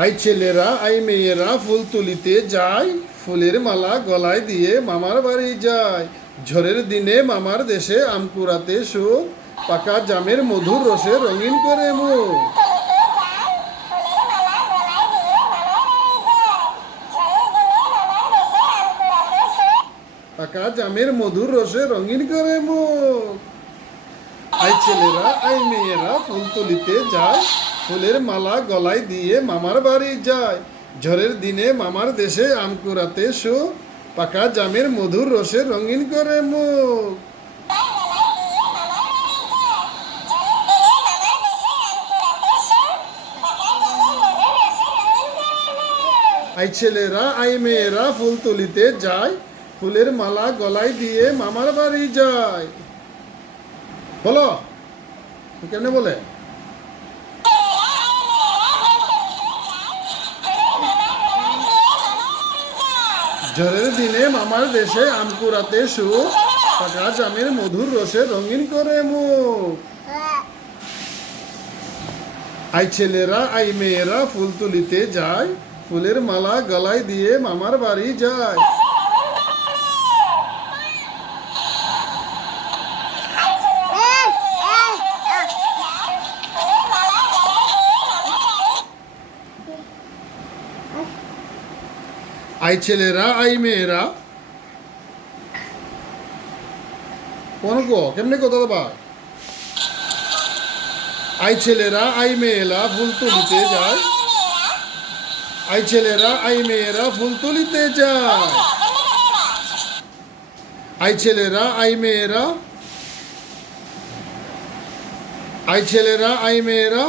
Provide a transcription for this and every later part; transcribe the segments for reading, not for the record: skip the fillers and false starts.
I ছেলেরা I মেয়েরা ফুল তুলিতে যায়, ফুলের মালা গলায় দিয়ে মামার বাড়ি যায়। ঝড়ের দিনে মামার দেশে আম কুড়াতে সুখ, পাকা জামের মধুর রসে রঙিন করে মুখ। পাকা জামের মধুর রসে রঙিন করে মুখ। আই ছেলেরা আই মেয়েরা ফুল তুলিতে যায়, ফুলের মালা গলায় দিয়ে মামার বাড়ি যায়। ঝড়ের দিনে মামার দেশে আম কুড়াতে সুখ, পাকা জামের মধুর রসে রঙিন করে মুখ। আই ছেলেরা আই মেয়েরা ফুল তুলিতে যায়, ফুলের মালা গলায় দিয়ে মামার বাড়ি যায়। বলো কেমনে বলে? ঝড়ের দিনে মামার দেশে আম কুড়াতে সুখ, পাকা জামের মধুর রসে রঙিন করে মুখ। আই ছেলেরা আই মেয়েরা ফুল তুলিতে যায়, ফুলের মালা গলায় দিয়ে মামার বাড়ি যায়। আই ছেলেরা আই মেয়েরা কোন গো কেমনে কথা দেবা? আই ছেলেরা আই মেয়েরা ফুল তুলিতে যায়, আই ছেলেরা আই মেয়েরা ফুল তুলিতে যায়। আই ছেলেরা আই মেয়েরা, আই ছেলেরা আই মেয়েরা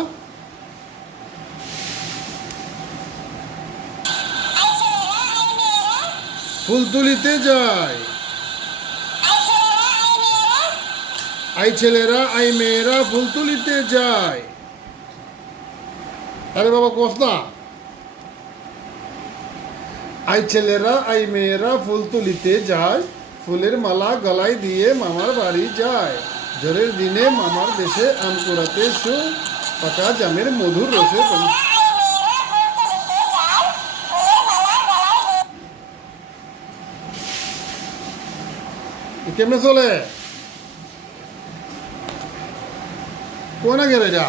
ফুল তুলিতে যায়। আই ছেলেরা আই মেয়েরা ফুল তুলিতে যায়। আরে বাবা কস না। আই ছেলেরা আই মেয়েরা ফুল তুলিতে যায়, ফুলের মালা গলায় দিয়ে মামার বাড়ি যায়। ঝড়ের দিনে মামার দেশে আম কুড়াতে সুখ, পাকা জামের মধুর রসে কেমনে চলে কোন আগে রে যা।